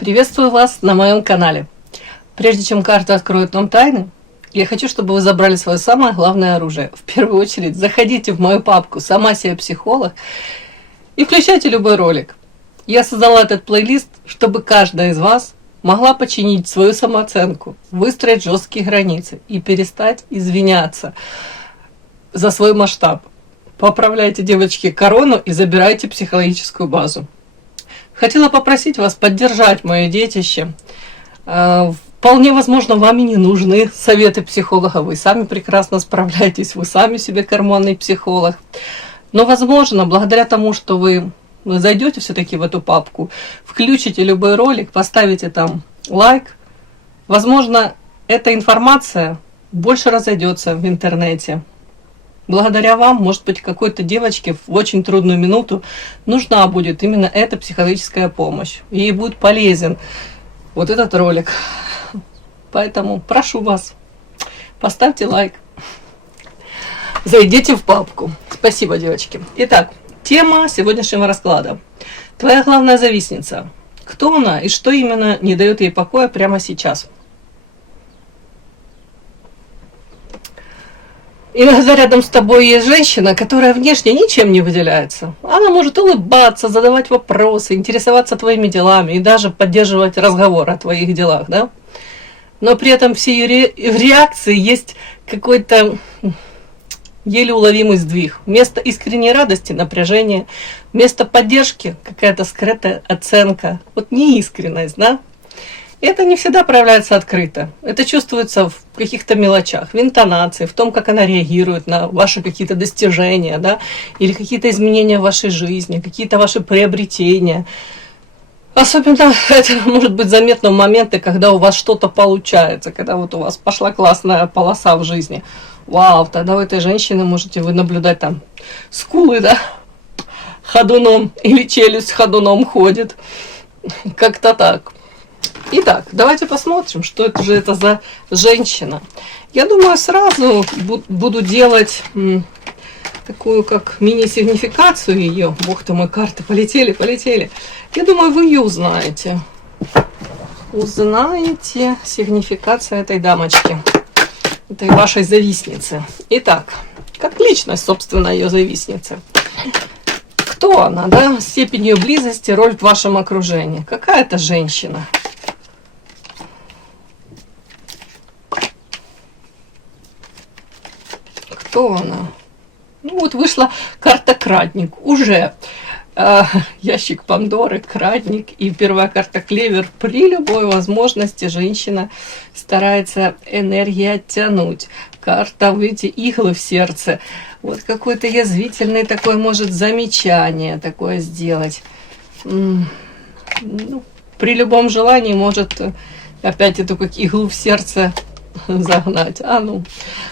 Приветствую вас на моем канале. Прежде чем карта откроет нам тайны, я хочу, чтобы вы забрали свое самое главное оружие. В первую очередь, заходите в мою папку «Сама себе психолог» и включайте любой ролик. Я создала этот плейлист, чтобы каждая из вас могла починить свою самооценку, выстроить жесткие границы и перестать извиняться за свой масштаб. Поправляйте, девочки, корону и забирайте психологическую базу. Хотела попросить вас поддержать мое детище. Вполне возможно, вам и не нужны советы психолога. Вы сами прекрасно справляетесь, вы сами себе карманный психолог. Но, возможно, благодаря тому, что вы зайдете все-таки в эту папку, включите любой ролик, поставите там лайк, возможно, эта информация больше разойдется в интернете. Благодаря вам, может быть, какой-то девочке в очень трудную минуту нужна будет именно эта психологическая помощь. Ей будет полезен вот этот ролик. Поэтому прошу вас, поставьте лайк, зайдите в папку. Спасибо, девочки. Итак, тема сегодняшнего расклада. Твоя главная завистница. Кто она и что именно не дает ей покоя прямо сейчас? Иногда рядом с тобой есть женщина, которая внешне ничем не выделяется. Она может улыбаться, задавать вопросы, интересоваться твоими делами и даже поддерживать разговор о твоих делах, да? Но при этом в реакции есть какой-то еле уловимый сдвиг. Вместо искренней радости напряжение, вместо поддержки какая-то скрытая оценка. Вот неискренность, да? Это не всегда проявляется открыто. Это чувствуется в каких-то мелочах, в интонации, в том, как она реагирует на ваши какие-то достижения, да, или какие-то изменения в вашей жизни, какие-то ваши приобретения. Особенно это может быть заметно в моменты, когда у вас что-то получается, когда вот у вас пошла классная полоса в жизни. Вау, тогда у этой женщины можете вы наблюдать там скулы, да, ходуном, или челюсть ходуном ходит. Как-то так. Итак, давайте посмотрим, что это же это за женщина. Я думаю, сразу буду делать такую как мини-сигнификацию ее. Бог ты мой, карты полетели, полетели. Я думаю, вы ее узнаете. Узнаете сигнификацию этой дамочки, этой вашей завистницы. Итак, как личность, собственно, ее завистницы. Кто она, да? Степень ее близости, роль в вашем окружении. Какая это женщина? Кто она? Ну вот вышла карта Крадник. Уже ящик Пандоры, Крадник и первая карта Клевер. При любой возможности женщина старается энергию оттянуть. Карта, видите, иглы в сердце. Вот какой-то язвительный такой может замечание такое сделать. Ну, при любом желании может опять эту как иглу в сердце загнать. А ну,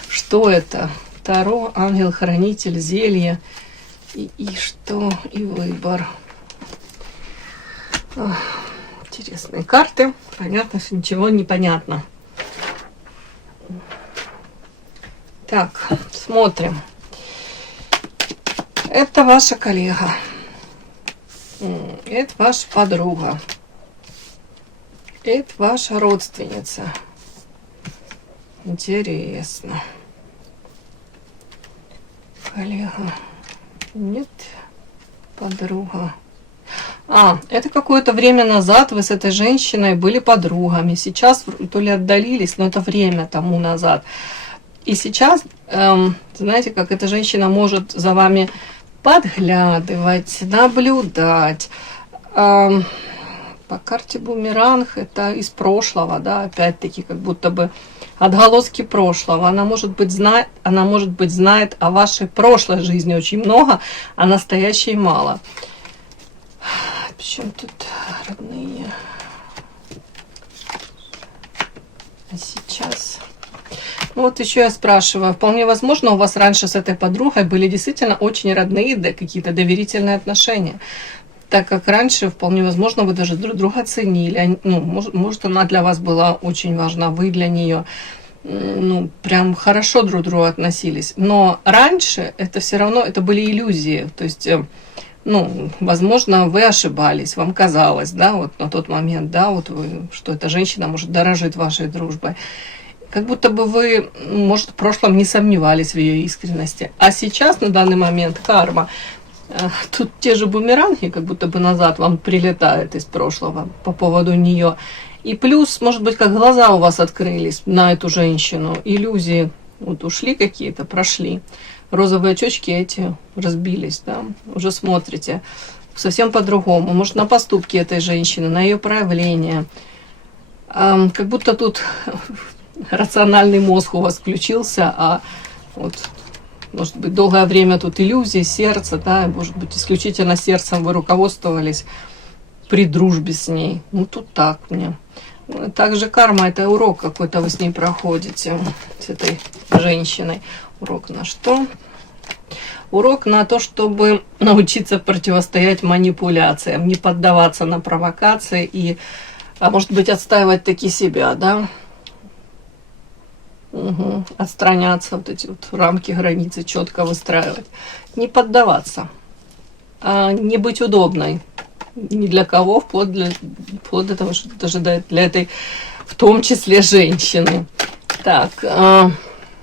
что это? Таро, ангел-хранитель, зелье. И что? И выбор. Интересные карты. Понятно, что ничего не понятно. Так, смотрим. Это ваша коллега. Это ваша подруга. Это ваша родственница. Интересно. Коллега. Нет. Подруга. Это какое-то время назад вы с этой женщиной были подругами. Сейчас то ли отдалились, но это время тому назад. И сейчас, знаете, как эта женщина может за вами подглядывать, наблюдать. По карте Бумеранг это из прошлого, да, опять-таки, как будто бы отголоски прошлого. Она может быть знает о вашей прошлой жизни очень много, а настоящей мало. Причем тут родные? А сейчас... Вот еще я спрашиваю, вполне возможно, у вас раньше с этой подругой были действительно очень родные, да, какие-то доверительные отношения. Так как раньше, вполне возможно, вы даже друг друга ценили. Ну, может, она для вас была очень важна, вы для нее. Ну, прям хорошо друг к другу относились. Но раньше это все равно, это были иллюзии. То есть Ну, возможно, вы ошибались, вам казалось, да, вот на тот момент, да, вот вы, что эта женщина может дорожить вашей дружбой. Как будто бы вы, может, в прошлом не сомневались в ее искренности. А сейчас, на данный момент, карма. Тут те же бумеранги, как будто бы назад вам прилетают из прошлого по поводу нее. И плюс, может быть, как глаза у вас открылись на эту женщину. Иллюзии вот ушли какие-то, прошли. Розовые очечки эти разбились, да, уже смотрите совсем по-другому. Может, на поступки этой женщины, на ее проявление. Как будто тут рациональный мозг у вас включился, а вот, может быть, долгое время тут иллюзии, сердце, да, может быть, исключительно сердцем вы руководствовались при дружбе с ней. Ну, тут так мне. Также карма — это урок какой-то вы с ней проходите, с этой женщиной. Урок на что? Урок на то, чтобы научиться противостоять манипуляциям, не поддаваться на провокации и, может быть, отстаивать таки себя, да? Угу. Отстраняться, вот эти вот рамки, границы четко выстраивать. Не поддаваться, не быть удобной ни для кого, вплоть до того, что даже для этой, в том числе, женщины. Так,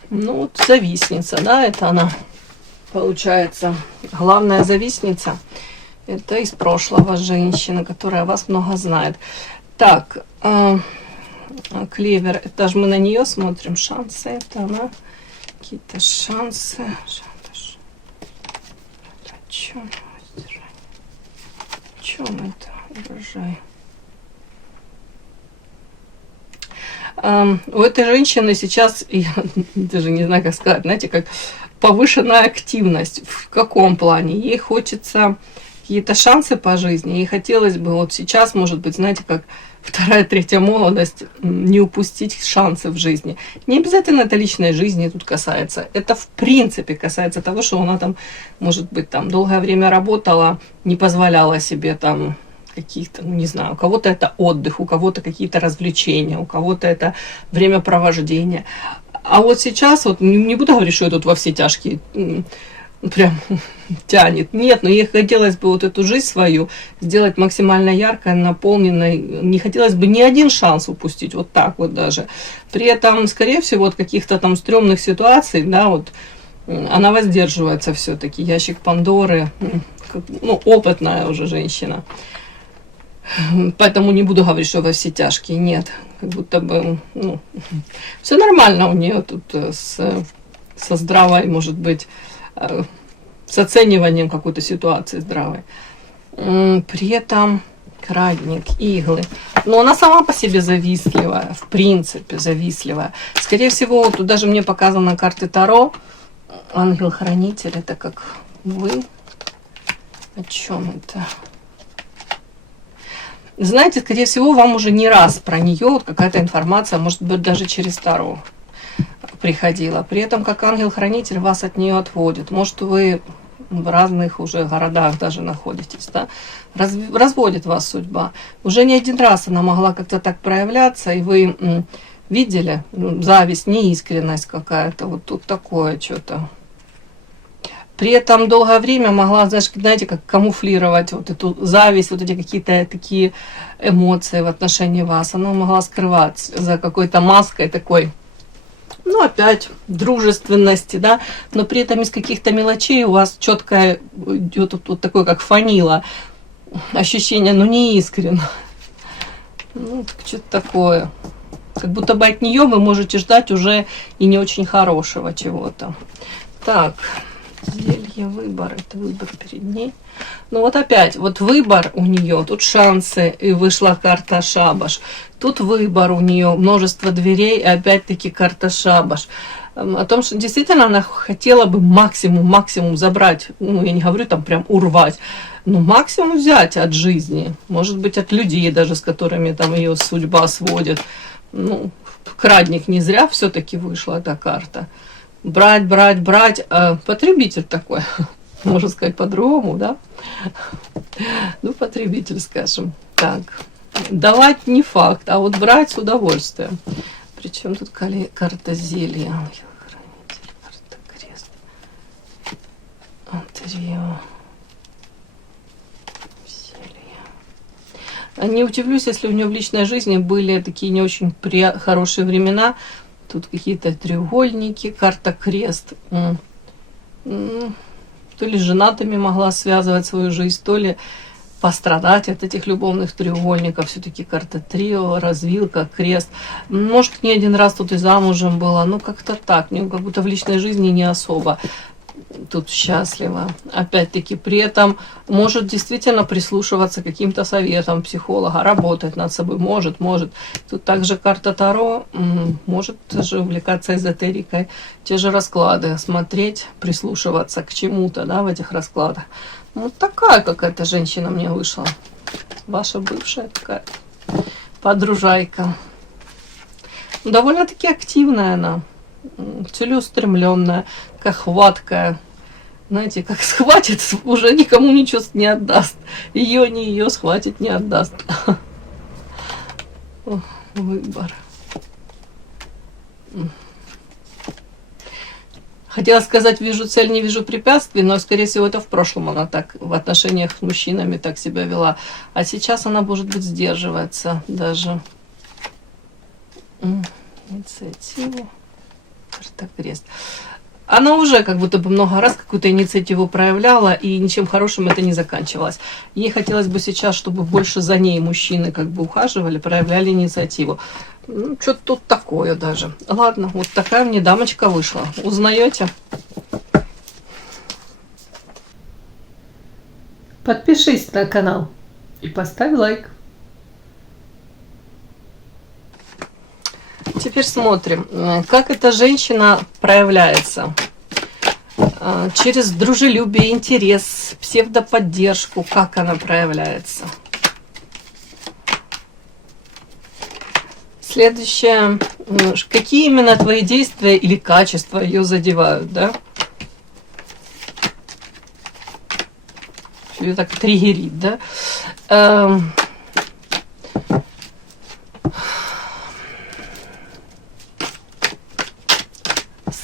ну вот завистница, да, это она, получается, главная завистница. Это из прошлого женщина, которая вас много знает. Так, клевер, это же мы на нее смотрим, шансы, это она, какие-то шансы, шантаж, в чем это урожай? У этой женщины сейчас, я даже не знаю, как сказать, знаете, как повышенная активность. В каком плане? Ей хочется какие-то шансы по жизни, ей хотелось бы вот сейчас, может быть, знаете, как вторая, третья молодость, не упустить шансы в жизни. Не обязательно это личной жизни тут касается. Это в принципе касается того, что она там, может быть, там долгое время работала, не позволяла себе там каких-то, ну, не знаю, у кого-то это отдых, у кого-то какие-то развлечения, у кого-то это времяпровождение. А вот сейчас, вот не буду говорить, что я тут во все тяжкие прям тянет. Нет, но ей хотелось бы вот эту жизнь свою сделать максимально яркой, наполненной. Не хотелось бы ни один шанс упустить, вот так вот даже. При этом, скорее всего, от каких-то там стрёмных ситуаций, да, вот она воздерживается все-таки. Ящик Пандоры, ну, опытная уже женщина. Поэтому не буду говорить, что во все тяжкие. Нет, как будто бы, ну, все нормально у нее тут со здравой, может быть, с оцениванием какой-то ситуации здравой. При этом крадник, иглы. Но она сама по себе завистливая, в принципе завистливая. Скорее всего, тут даже мне показаны карты Таро. Ангел-хранитель, это как вы. О чем это? Знаете, скорее всего, вам уже не раз про нее вот какая-то информация, может быть, даже через Таро приходила. При этом, как ангел-хранитель, вас от нее отводит. Может, вы в разных уже городах даже находитесь, да? Разводит вас судьба. Уже не один раз она могла как-то так проявляться, и вы видели зависть, неискренность какая-то, вот тут такое что-то. При этом долгое время могла, знаете, как камуфлировать вот эту зависть, вот эти какие-то такие эмоции в отношении вас. Она могла скрывать за какой-то маской такой, ну, опять, дружественности, да, но при этом из каких-то мелочей у вас четко идет вот такое, как фанила, ощущение, ну, не искренно. Ну, что-то такое. Как будто бы от нее вы можете ждать уже и не очень хорошего чего-то. Так, зелье, выбор, это выбор перед ней. Ну вот опять, вот выбор у нее, тут шансы, и вышла карта шабаш. Тут выбор у нее, множество дверей, и опять-таки карта шабаш. О том, что действительно она хотела бы максимум забрать, ну я не говорю там прям урвать, но максимум взять от жизни, может быть от людей даже, с которыми там ее судьба сводит. Ну, крадник не зря все-таки вышла эта карта. Брать, потребитель такой, можно сказать по-другому, да? Ну, потребитель, скажем так. Давать не факт, а вот брать с удовольствием. Причем тут карта зелья. Ангел-хранитель, карта крест. Антрио. Не удивлюсь, если у нее в личной жизни были такие не очень хорошие времена. Тут какие-то треугольники, карта крест. То ли с женатыми могла связывать свою жизнь, то ли пострадать от этих любовных треугольников. Все-таки карта трио, развилка, крест. Может, не один раз тут и замужем была. Ну, как-то так. Мне как будто в личной жизни не особо тут счастлива. Опять-таки, при этом может действительно прислушиваться к каким-то советам психолога, работать над собой. Может. Тут также карта Таро. Может даже увлекаться эзотерикой. Те же расклады смотреть, прислушиваться к чему-то, да, в этих раскладах. Вот такая какая-то женщина мне вышла. Ваша бывшая такая подружайка. Довольно-таки активная она. Целеустремленная, как хваткая. Знаете, как схватит, уже никому ничего не отдаст. Ее, не ее схватит, не отдаст. Выбор. Хотела сказать, вижу цель, не вижу препятствий, но, скорее всего, это в прошлом она так в отношениях с мужчинами так себя вела. А сейчас она, может быть, сдерживается даже. Инициативу. Карта крест. Она уже как будто бы много раз какую-то инициативу проявляла, и ничем хорошим это не заканчивалось. Ей хотелось бы сейчас, чтобы больше за ней мужчины как бы ухаживали, проявляли инициативу. Ну, что-то тут такое даже. Ладно, вот такая мне дамочка вышла. Узнаете? Подпишись на канал и поставь лайк. Теперь смотрим, как эта женщина проявляется. Через дружелюбие, интерес, псевдоподдержку, как она проявляется. Следующее. Какие именно твои действия или качества ее задевают, да? Ее так триггерит, да?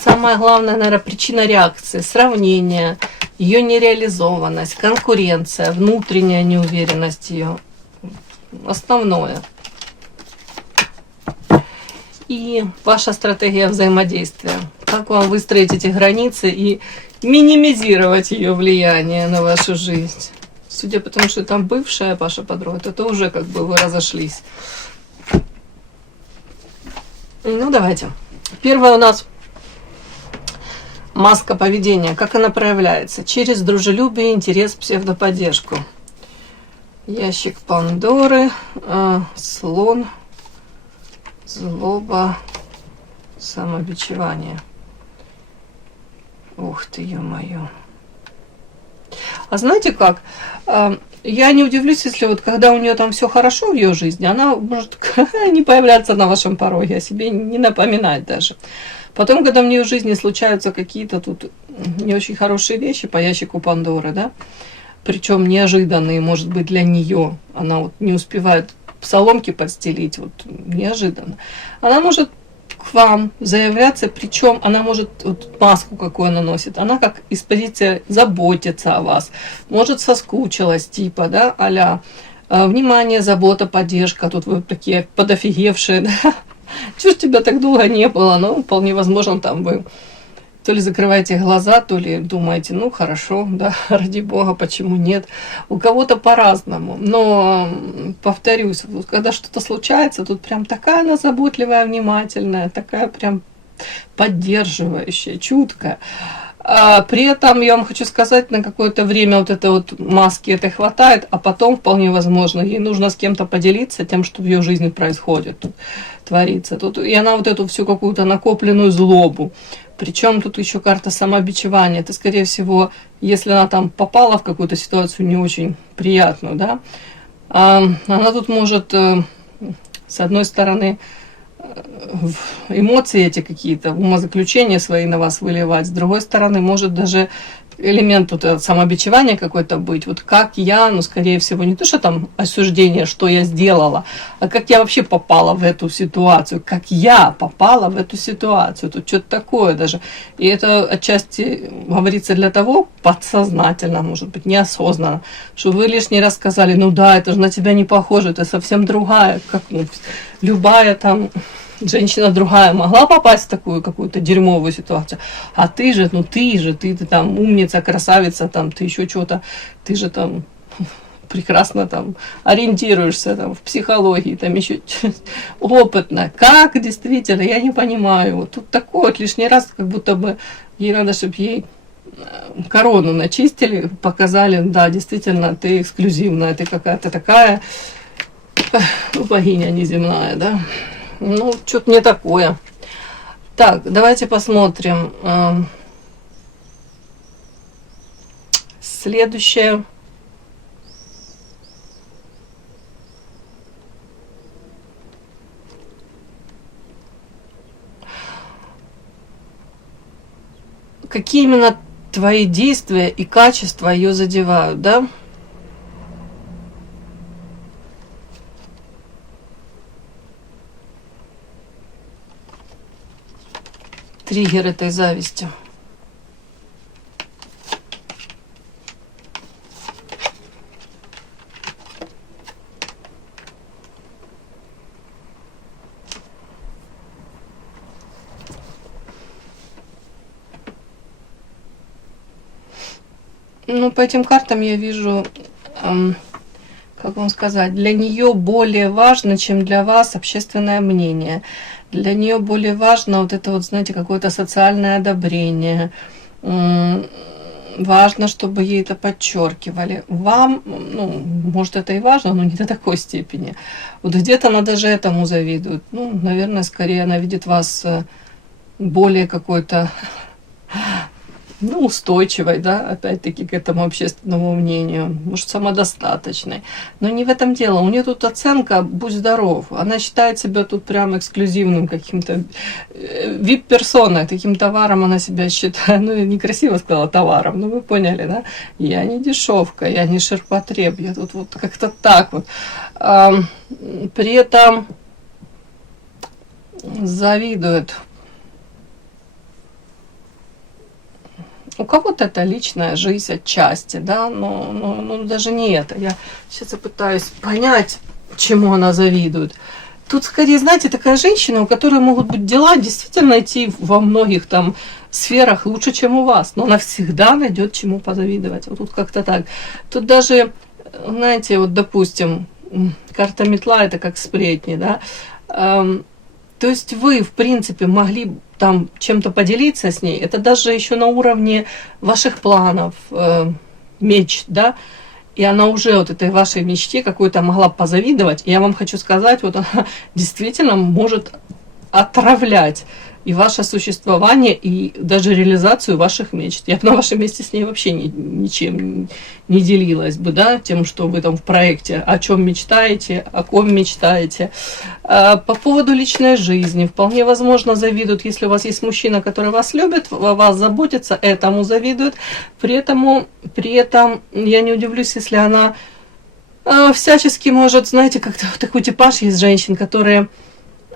Самая главная, наверное, причина реакции, сравнение, ее нереализованность, конкуренция, внутренняя неуверенность ее. Основное. И ваша стратегия взаимодействия. Как вам выстроить эти границы и минимизировать ее влияние на вашу жизнь. Судя по тому, что там бывшая ваша подруга, то уже как бы вы разошлись. Ну, давайте. Первое у нас маска поведения. Как она проявляется? Через дружелюбие, интерес, псевдоподдержку. Ящик Пандоры, слон, злоба, самобичевание. Ух ты, ё-моё. А знаете как? Я не удивлюсь, если вот когда у нее там все хорошо в ее жизни, она может не появляться на вашем пороге, о себе не напоминать даже. Потом, когда в ее жизни случаются какие-то тут не очень хорошие вещи по ящику Пандоры, да, причем неожиданные, может быть, для нее, она вот не успевает соломки подстелить, вот неожиданно. Она может к вам заявляться, причем она может, вот маску какую она носит, она как из позиции заботиться о вас, может соскучилась, типа, да, а-ля внимание, забота, поддержка, тут вы такие подофигевшие, да, чего ж тебя так долго не было, ну, вполне возможно, там вы то ли закрываете глаза, то ли думаете, ну, хорошо, да, ради бога, почему нет. У кого-то по-разному. Но, повторюсь, вот когда что-то случается, тут прям такая она заботливая, внимательная, такая прям поддерживающая, чуткая. А при этом, я вам хочу сказать, на какое-то время вот этой вот маски этой хватает, а потом, вполне возможно, ей нужно с кем-то поделиться тем, что в ее жизни происходит, тут творится. Тут, и она вот эту всю какую-то накопленную злобу. Причем тут еще карта самобичевания. Это, скорее всего, если она там попала в какую-то ситуацию не очень приятную, да, она тут может, с одной стороны, эмоции эти какие-то, умозаключения свои на вас выливать, с другой стороны, может даже элемент вот самобичевания какой-то быть. Вот как я, ну, скорее всего, не то, что там осуждение, что я сделала, а как я вообще попала в эту ситуацию, как я попала в эту ситуацию. Тут что-то такое даже. И это отчасти говорится для того, подсознательно, может быть, неосознанно, что вы лишний раз сказали, ну да, это же на тебя не похоже, это совсем другая, как ну, любая там женщина другая могла попасть в такую какую-то дерьмовую ситуацию, а ты же, ну ты там умница, красавица, там ты еще что-то, ты же там прекрасно там ориентируешься там, в психологии, там еще опытно. Как действительно, я не понимаю. Вот тут такое вот лишний раз, как будто бы ей надо, чтобы ей корону начистили, показали, да, действительно, ты эксклюзивная, ты какая-то такая богиня неземная, да. Ну, что-то не такое. Так, давайте посмотрим. Следующее. Какие именно твои действия и качества ее задевают, да? Триггер этой зависти. Ну, по этим картам я вижу, как вам сказать, для нее более важно, чем для вас, общественное мнение. Для нее более важно вот это вот, знаете, какое-то социальное одобрение. Важно, чтобы ей это подчеркивали. Вам, ну, может, это и важно, но не до такой степени. Вот где-то она даже этому завидует. Ну, наверное, скорее она видит вас более какой-то, ну, устойчивой, да, опять-таки, к этому общественному мнению, может, самодостаточной. Но не в этом дело. У нее тут оценка «будь здоров». Она считает себя тут прям эксклюзивным каким-то вип-персоной, таким товаром она себя считает. Ну, я некрасиво сказала товаром, но вы поняли, да? Я не дешевка, я не ширпотреб, я тут вот как-то так вот. При этом завидует. У кого-то это личная жизнь отчасти, да, но даже не это. Я сейчас пытаюсь понять, чему она завидует. Тут скорее, знаете, такая женщина, у которой могут быть дела действительно идти во многих там сферах лучше, чем у вас, но она всегда найдет чему позавидовать. Вот тут как-то так. Тут даже, знаете, вот допустим, карта метла это как сплетни, да. То есть вы, в принципе, могли там чем-то поделиться с ней. Это даже еще на уровне ваших планов, мечт, да. И она уже вот этой вашей мечте какой-то могла позавидовать. И я вам хочу сказать, вот она действительно может отравлять и ваше существование, и даже реализацию ваших мечт. Я бы на вашем месте с ней вообще ничем не делилась бы, да, тем, что вы там в проекте, о чем мечтаете, о ком мечтаете. По поводу личной жизни, вполне возможно, завидуют, если у вас есть мужчина, который вас любит, о вас заботится, этому завидуют. При этом я не удивлюсь, если она всячески может, знаете, как-то такой типаж есть женщин, которые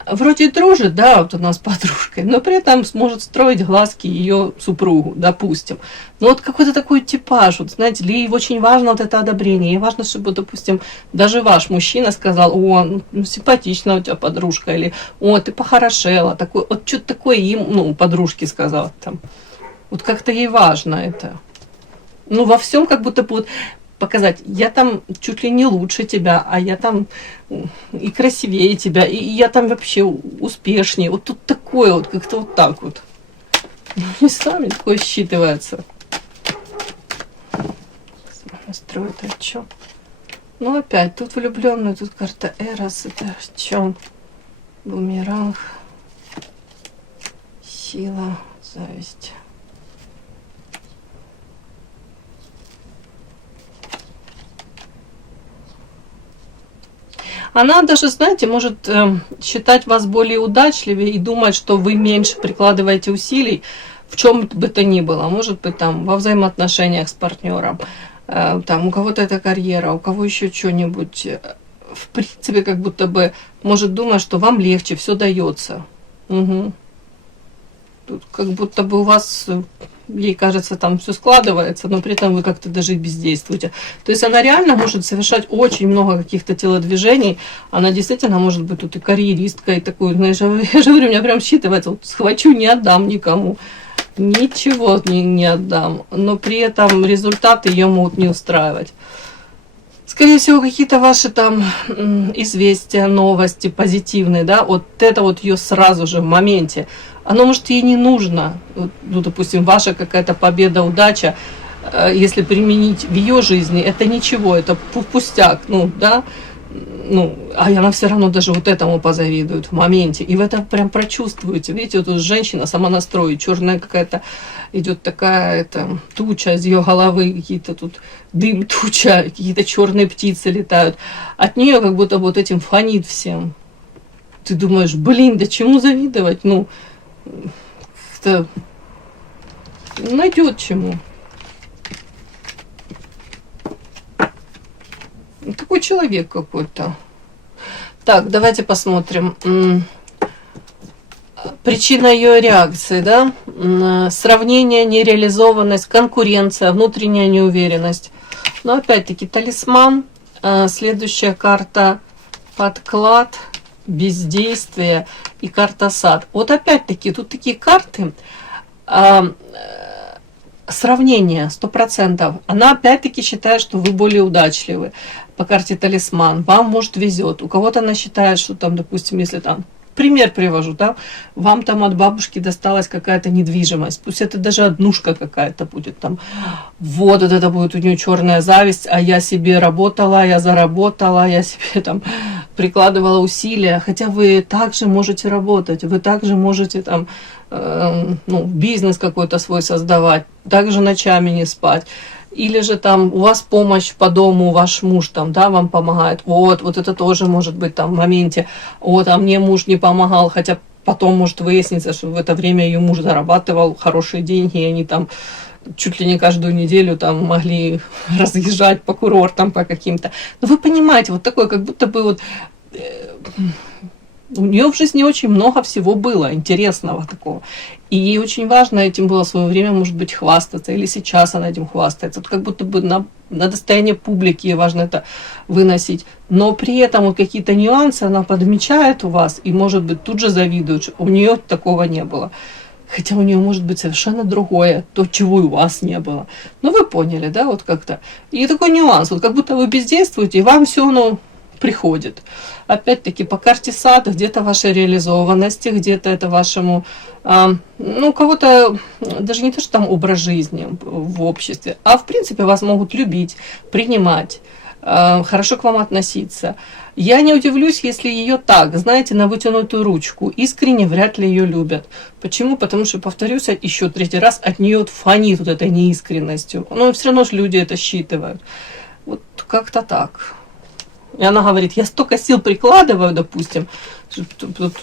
вроде и дружит, да, вот у нас с подружкой, но при этом сможет строить глазки ее супругу, допустим. Но вот какой-то такой типаж, вот, знаете, ей очень важно вот это одобрение, ей важно, чтобы, допустим, даже ваш мужчина сказал: о, ну, симпатичная у тебя подружка, или о, ты похорошела, такой, вот что-то такое им, ну, подружке сказал там. Вот как-то ей важно это. Ну, во всем как будто бы вот показать, я там чуть ли не лучше тебя, а я там и красивее тебя, и я там вообще успешнее. Вот тут такое вот, как-то вот так вот. Ну, не сами такое считывается. Настроит отчет. Ну, опять, тут влюбленный, тут карта Эрос, это в чем? Бумеранг, сила, зависть. Она даже, знаете, может считать вас более удачливее и думать, что вы меньше прикладываете усилий, в чем бы то ни было, может быть, там, во взаимоотношениях с партнером, там, у кого-то это карьера, у кого еще что-нибудь, в принципе, как будто бы может думать, что вам легче, все дается. Угу. Тут как будто бы у вас, ей кажется, там все складывается, но при этом вы как-то даже и бездействуете. То есть она реально может совершать очень много каких-то телодвижений. Она действительно может быть тут и карьеристка, и такую, знаешь, я же говорю, у меня прям считывается, вот схвачу, не отдам никому. Ничего не отдам. Но при этом результаты ее могут не устраивать. Скорее всего, какие-то ваши там известия, новости позитивные, да, вот это вот ее сразу же в моменте. Оно, может, ей не нужно. Вот, ну, допустим, ваша какая-то победа, удача, если применить в ее жизни, это ничего, это пустяк, ну, да, ну, а она все равно даже вот этому позавидует в моменте. И вы это прям прочувствуете. Видите, вот женщина сама настроит, черная какая-то идет такая туча из ее головы, какие-то тут дым, туча, какие-то черные птицы летают. От нее как будто вот этим фонит всем. Ты думаешь, блин, да чему завидовать? Ну, как-то найдет чему. Такой человек какой-то. Так, давайте посмотрим. Причина ее реакции, да? Сравнение, нереализованность, конкуренция, внутренняя неуверенность. Но опять-таки талисман. Следующая карта подклад, бездействие и карта сад. Вот опять-таки тут такие карты. Сравнение 100%. Она опять-таки считает, что вы более удачливы. По карте талисман. Вам, может, везет. У кого-то она считает, что там, допустим, если там, пример привожу, да, вам там от бабушки досталась какая-то недвижимость. Пусть это даже однушка какая-то будет там. Вот это будет у нее черная зависть, а я себе работала, я заработала, я себе там прикладывала усилия. Хотя вы также можете работать, вы также можете там бизнес какой-то свой создавать, также ночами не спать. Или же там у вас помощь по дому, ваш муж там, да, вам помогает. Вот это тоже может быть там в моменте. Вот, а мне муж не помогал, хотя потом может выясниться, что в это время ее муж зарабатывал хорошие деньги, и они там чуть ли не каждую неделю там могли разъезжать по курортам, по каким-то. Но вы понимаете, вот такое, как будто бы вот у нее в жизни очень много всего было интересного такого. И ей очень важно этим было в свое время, может быть, хвастаться. Или сейчас она этим хвастается. Вот как будто бы на достояние публики ей важно это выносить. Но при этом вот какие-то нюансы она подмечает у вас и, может быть, тут же завидует. У нее такого не было. Хотя у нее может быть совершенно другое, то, чего и у вас не было. Но вы поняли, да, вот как-то. И такой нюанс, вот как будто вы бездействуете, и вам все, приходит. Опять-таки по карте сад, где-то вашей реализованности, где-то это вашему, у кого-то даже не то, что там образ жизни в обществе, а в принципе вас могут любить, принимать, хорошо к вам относиться. Я не удивлюсь, если ее так, знаете, на вытянутую ручку, искренне вряд ли ее любят. Почему? Потому что, повторюсь еще третий раз, от нее фонит вот этой неискренностью. Но все равно же люди это считывают. Вот как-то так. И она говорит, я столько сил прикладываю, допустим,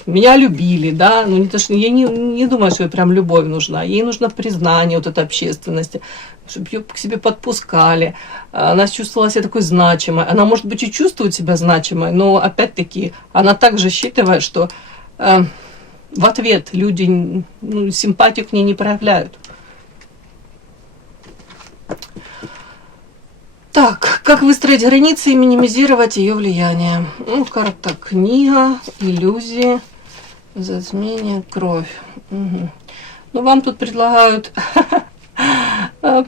меня любили, да, я не думаю, что ей прям любовь нужна, ей нужно признание вот этой общественности, чтобы ее к себе подпускали, она чувствовала себя такой значимой, она, может быть, и чувствует себя значимой, но, опять-таки, она также считывает, что в ответ люди симпатию к ней не проявляют. Так, как выстроить границы и минимизировать ее влияние? Карта книга, иллюзии, затмение, кровь. Угу. Вам тут предлагают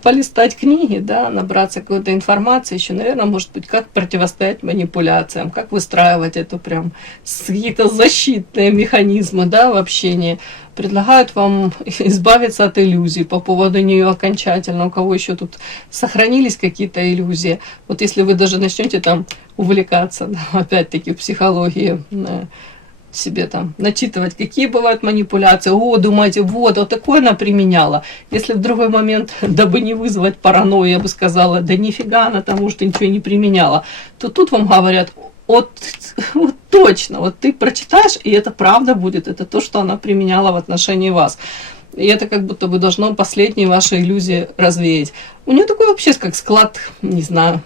полистать книги, да, набраться какой-то информации еще, наверное, может быть, как противостоять манипуляциям, как выстраивать это прям какие-то защитные механизмы, да, в общении. Предлагают вам избавиться от иллюзий по поводу нее окончательно. У кого еще тут сохранились какие-то иллюзии. Вот если вы даже начнете там увлекаться, да, опять-таки в психологии, себе там начитывать, какие бывают манипуляции. Думаете, вот такое она применяла. Если в другой момент, дабы не вызвать паранойю, я бы сказала, да нифига она там, может, ничего не применяла, то тут вам говорят, вот точно, вот ты прочитаешь, и это правда будет, это то, что она применяла в отношении вас. И это как будто бы должно последние ваши иллюзии развеять. У нее такой вообще как склад, не знаю,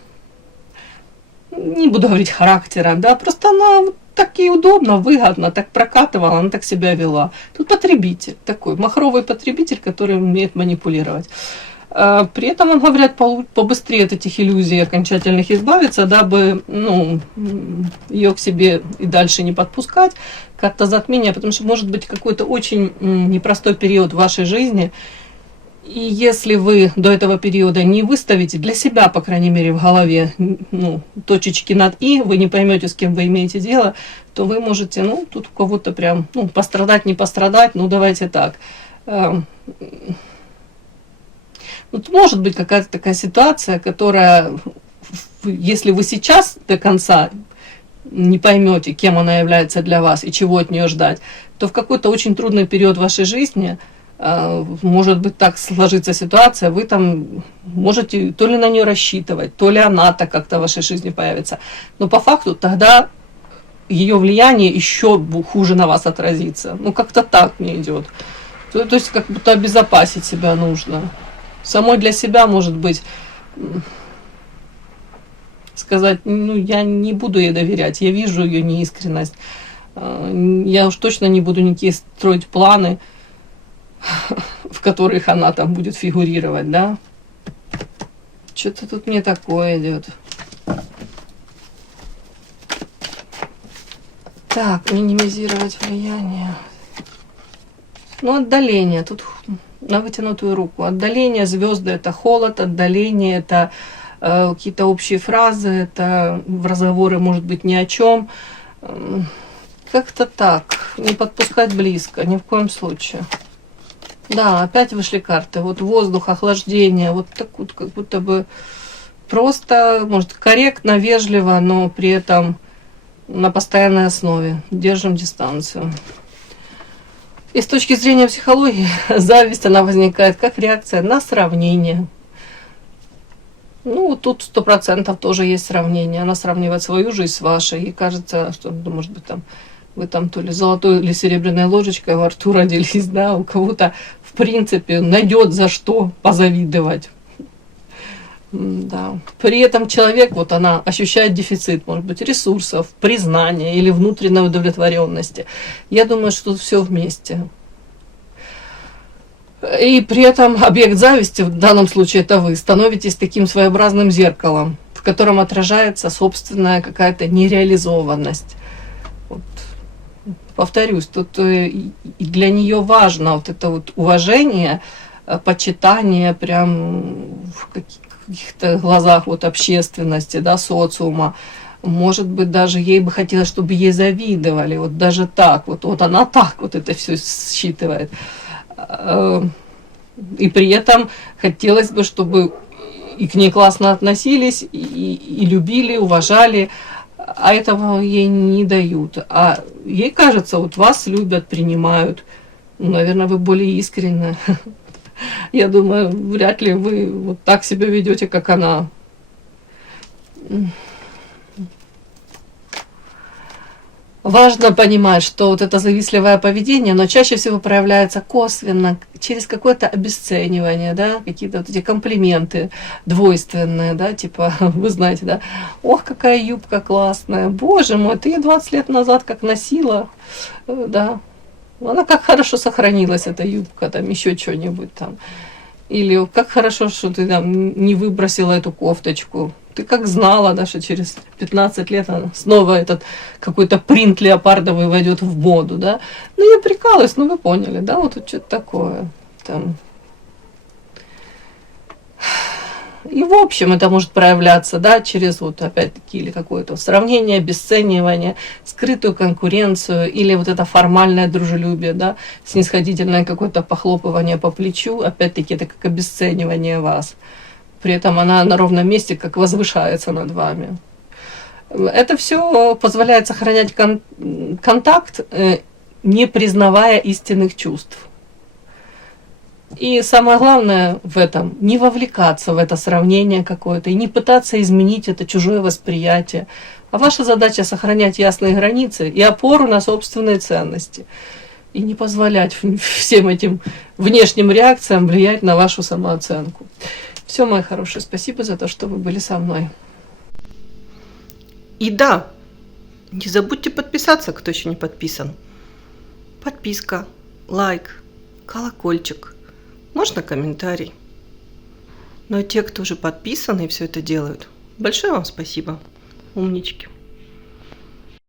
не буду говорить характера, да, просто она так ей удобно, выгодно, так прокатывала, она так себя вела. Тут потребитель, такой махровый потребитель, который умеет манипулировать. При этом, он говорят, побыстрее от этих иллюзий окончательных избавиться, дабы ее к себе и дальше не подпускать, как-то затмение, потому что может быть какой-то очень непростой период в вашей жизни. И если вы до этого периода не выставите для себя, по крайней мере, в голове точечки над «и», вы не поймете, с кем вы имеете дело, то вы можете, тут у кого-то прям, пострадать, не пострадать, давайте так. Тут может быть какая-то такая ситуация, которая, если вы сейчас до конца не поймете, кем она является для вас и чего от нее ждать, то в какой-то очень трудный период вашей жизни может быть так сложится ситуация, вы там можете то ли на нее рассчитывать, то ли она-то как-то в вашей жизни появится. Но по факту тогда ее влияние еще хуже на вас отразится. Как-то так не идет. То есть как будто обезопасить себя нужно. Самой для себя, может быть, сказать, я не буду ей доверять, я вижу ее неискренность, я уж точно не буду никакие строить планы, в которых она там будет фигурировать, да? Что-то тут не такое идет. Так, минимизировать влияние. Отдаление. Тут на вытянутую руку. Отдаление, звезды — это холод, отдаление — это какие-то общие фразы, это в разговоры, может быть, ни о чем. Как-то так. Не подпускать близко, ни в коем случае. Да, опять вышли карты. Воздух, охлаждение, так как будто бы просто, может, корректно, вежливо, но при этом на постоянной основе. Держим дистанцию. И с точки зрения психологии, зависть, она возникает как реакция на сравнение. Тут 100% тоже есть сравнение. Она сравнивает свою жизнь с вашей. И кажется, что, может быть, вы то ли золотой, или серебряной ложечкой во рту родились, да, у кого-то, в принципе, найдет за что позавидовать. Да. При этом человек, она ощущает дефицит, может быть, ресурсов, признания или внутренней удовлетворенности. Я думаю, что тут все вместе. И при этом объект зависти, в данном случае это вы, становитесь таким своеобразным зеркалом, в котором отражается собственная какая-то нереализованность. Повторюсь, тут для нее важно это уважение, почитание прям в каких-то глазах общественности, да, социума. Может быть, даже ей бы хотелось, чтобы ей завидовали, даже так, она так это все считывает. И при этом хотелось бы, чтобы и к ней классно относились, и любили, уважали, а этого ей не дают. А ей кажется, вас любят, принимают. Наверное, вы более искренне. Я думаю, вряд ли вы так себя ведете, как она. Важно понимать, что это завистливое поведение, оно чаще всего проявляется косвенно, через какое-то обесценивание, да, какие-то эти комплименты двойственные, да, типа, вы знаете, да, ох, какая юбка классная, боже мой, ты ее 20 лет назад как носила, да, она как хорошо сохранилась, эта юбка, еще что-нибудь там. Или как хорошо, что ты не выбросила эту кофточку. Ты как знала, да, что через 15 лет снова этот какой-то принт леопардовый войдет в моду, да. Я прикалываюсь, вы поняли, да, тут что-то такое. Там. И в общем это может проявляться, да, через опять-таки или какое-то сравнение, обесценивание, скрытую конкуренцию, или это формальное дружелюбие, да, снисходительное какое-то похлопывание по плечу, опять-таки это как обесценивание вас. При этом она на ровном месте как возвышается над вами. Это все позволяет сохранять контакт, не признавая истинных чувств. И самое главное в этом — не вовлекаться в это сравнение какое-то и не пытаться изменить это чужое восприятие. А ваша задача — сохранять ясные границы и опору на собственные ценности. и не позволять всем этим внешним реакциям влиять на вашу самооценку. Все, мои хорошие, спасибо за то, что вы были со мной. И да, не забудьте подписаться, кто еще не подписан. Подписка, лайк, колокольчик, можно комментарий. Но те, кто уже подписаны и все это делают, большое вам спасибо, умнички.